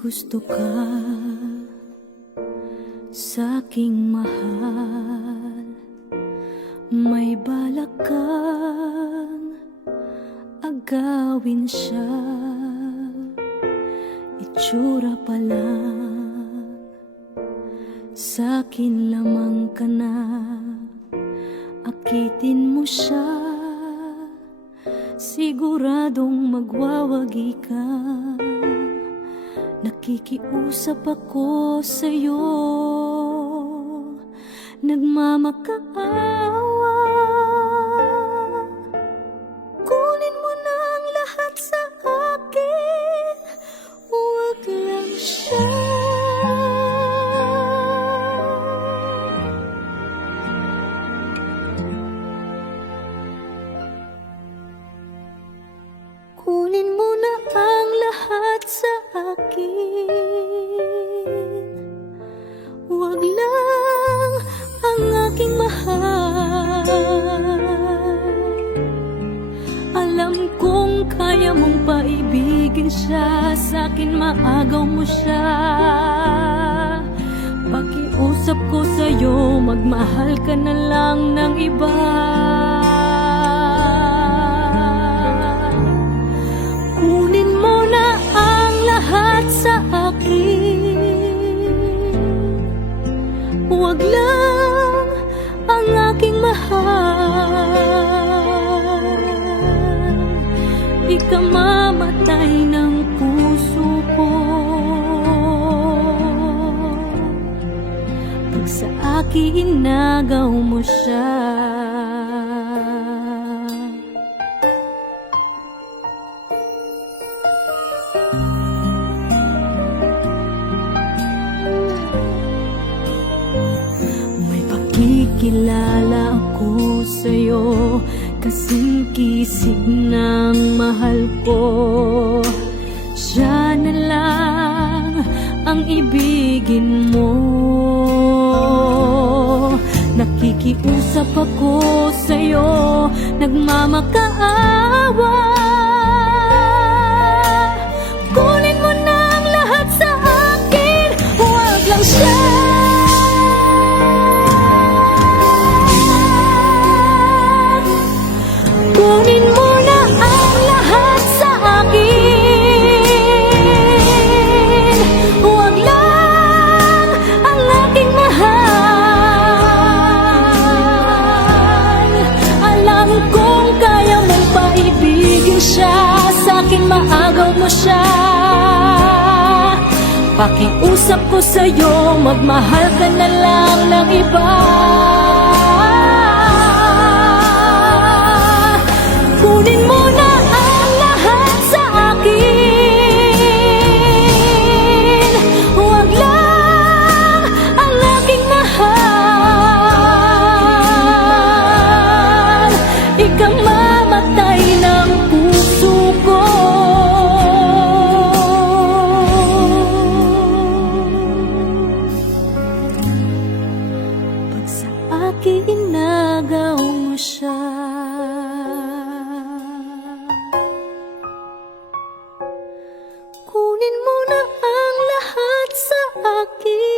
gusto ka sa'king mahal, may balak kang agawin siya. Itsura pa lang, sa'kin lamang ka na. Akitin mo siya, siguradong magwawagi ka. Nakikiusap ako sa'yo, nagmamakaawa. Kunin mo na ang lahat sa akin, huwag lang siya. Kunin mo na ang lahat sa akin, huwag lang ang aking mahal. Alam kong kaya mong paibigin siya, sa'kin maagaw mo siya. Pakiusap ko sa'yo, magmahal ka na lang ng iba. Kunin mo na ang lahat sa akin, huwag lang ang aking mahal. Ikamamatay ng puso ko pag sa akin inagaw mo siya. May pakikilala ako sa'yo, kasing kisig ng mahal ko. Siya na lang ang ibigin mo. Nakikiusap ako sa'yo, nagmamakaawa. Kunin mo na ang lahat sa akin, huwag lang siya. Kunin mo na ang lahat sa akin, huwag lang ang aking mahal. Alam kong kaya mong paibigin siya, sa'kin maagaw mo siya. Pakiusap ko sa'yo, magmahal ka na lang ng iba. Kunin mo na ang lahat sa akin, huwag lang ang aking mahal. Ikamamatay ng puso ko pag sa akin inagaw mo siya. Kunin mo na ang lahat sa akin.